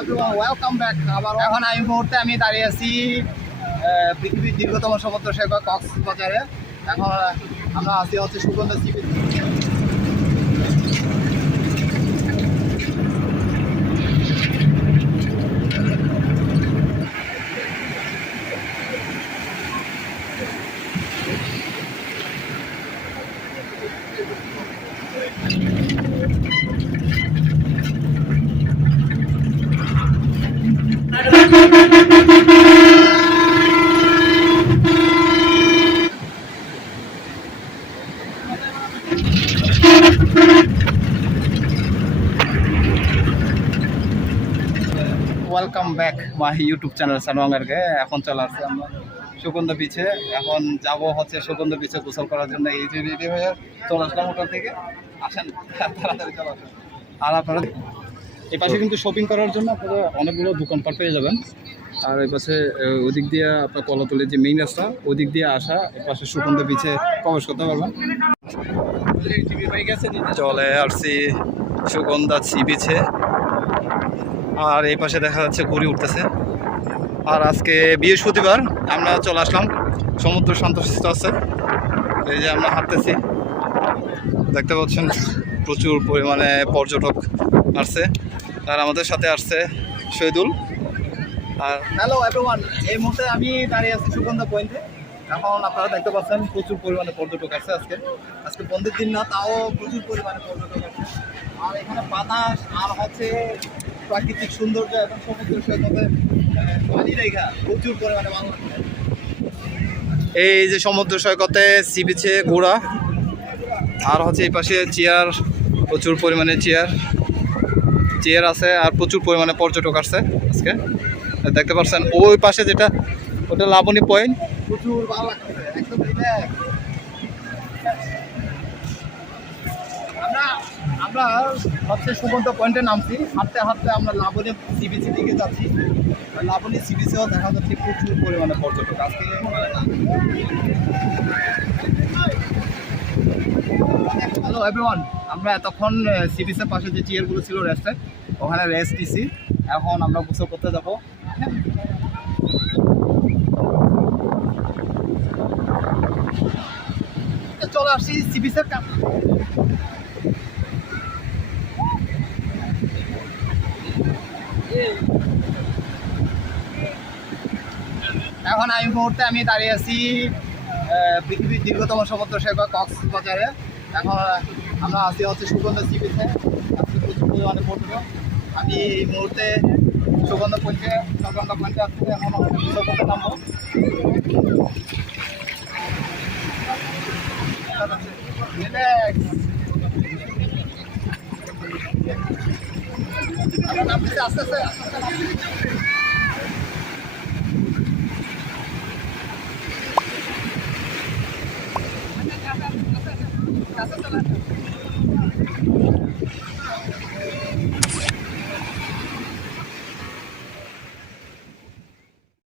Everyone, welcome back. আবার এখন এই মুহূর্তে আমি দাঁড়িয়ে আছি পৃথিবীর দীর্ঘতম সমুদ্র সৈকত কক্সবাজারে। এখন আমরা আছি হচ্ছে Sugandha sea beach. Welcome back my YouTube channel সানোয়ারকে। এখন চলে আসছে আমরা সুগন্ধা বিচে। এখন যাব হচ্ছে সুগন্ধা বিচে গোসল করার জন্য। এই যে রেডি হয়ে চলে আসলাম হোটেল থেকে। আসেন তাড়াতাড়ি চলে আসেন। আর আপনারা এই পাশে কিন্তু শপিং করার জন্য আপনারা অনেকগুলো দোকানপাট পেয়ে যাবেন। আর এই পাশে ওদিক দিয়ে আপনার কলাতলির যে মেইন রাস্তা ওদিক দিয়ে আসা, এই পাশে সুগন্ধা বিচে প্রবেশ করতে পারবেন। চলে আসছি সুগন্ধা সি বিচে। আর এই পাশে দেখা যাচ্ছে ঘুড়ি উঠতেছে। আর আজকে বৃহস্পতিবার আমরা চলে আসলাম, সমুদ্র শান্তশিষ্ট আছে। এই যে আমরা হাঁটতেছি, দেখতে পাচ্ছেন প্রচুর পরিমাণে পর্যটক আসছে। আর আমাদের সাথে আসছে শহীদুল। আর হ্যালো এভরিওয়ান, এই মুহূর্তে আমি দাঁড়িয়ে আছি সুগন্ধা পয়েন্টে। এখন আপনারা দেখতে পাচ্ছেন প্রচুর পরিমাণে পর্যটক আসছে। আজকে বন্ধের দিন না, তাও প্রচুর পরিমাণে পর্যটক আসছে। আর এখানে বাতাস আর হচ্ছে প্রাকৃতিক সৌন্দর্য এবং সমুদ্র সৈকতে পানি রেখা প্রচুর পরিমাণে মানুষ। এই যে সমুদ্র সৈকতে সি বিচে ঘোরা, আর হচ্ছে এই পাশে চেয়ার, প্রচুর পরিমাণে চেয়ার আছে। আর প্রচুর পরিমাণে পর্যটক আসছে আজকে, দেখতে পাচ্ছেন। ওই পাশে যেটা ওটা লাবণী পয়েন্ট, প্রচুর ভালো লাগছে, একদম রিল্যাক্স। আমরা হচ্ছে সুগন্ধা পয়েন্টে নামছি, হাঁটতে হাঁটতে আমরা লাবণী সি বিচের দিকে যাচ্ছি। লাবণী সি বিচেও দেখা যাচ্ছে প্রচুর পরিমাণে পর্যটক আজকে। হ্যালো এভরিওয়ান, আমরা এতক্ষণ সি বিচের পাশে যে চেয়ারগুলো ছিল রেস্টে, ওখানে রেস্ট দিছি। এখন আমরা গোসল করতে যাবো। চলে আসছি সি বিচের কাছে। এখন এই মুহূর্তে আমি দাঁড়িয়ে আছি পৃথিবীর দীর্ঘতম সমুদ্র সৈকত কক্সবাজারে। এখন আমরা আছি হচ্ছে সুগন্ধা সি বিচে। আজকে প্রচুর পরিমাণে পর্যটক। আমি এই মুহূর্তে সুগন্ধা পয়েন্টে আসছি। এখন গোসল করতে নামবো। আস্তে আস্তে আস্তে